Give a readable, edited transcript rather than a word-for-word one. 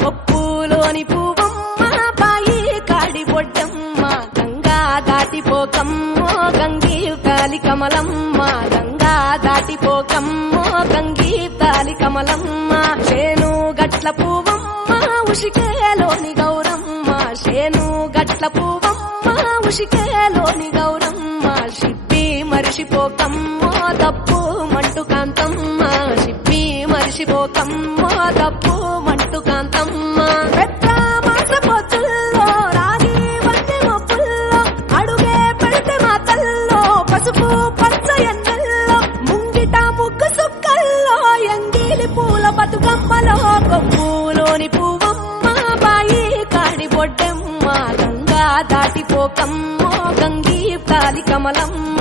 కొప్పులోని పువ్వమ్మ బాయి కాడి బొడ్డమ్మ గంగా దాటిపోకమ్మో గంగీ తాలి కమలమ్మ గంగా దాటిపోకమ్మో గంగీ తాలి కమలమ్మ శేను గట్ల పువ్వమ్మ ఉషికేలోని గౌరమ్మ శేను గట్ల పువ్వమ్మ ఉషికేలోని గౌరమ్మ షిప్పి మరిషిపోకమ్మో తప్పు మంటు కాంతమ్మ షిప్పి మరిషిపోకమ్మో తప్పు మంటు కాంతమ్మ పెద్ద మాసపోతుల్లో రాగి వంటి మొప్పుల్లో అడుగే పెడితే మా తల్లో పసుపు పచ్చ ఎన్నెల్లో ముంగిట ముగ్గు సుక్కల్లో ఎంగిలి పూల బతుకమ్మలో కొప్పులోని పువ్వమ్మ బాయి కాడి బొడ్డమ్మ గంగా దాటిపోకమ్మో గంగీ తాలి కమలమ్మ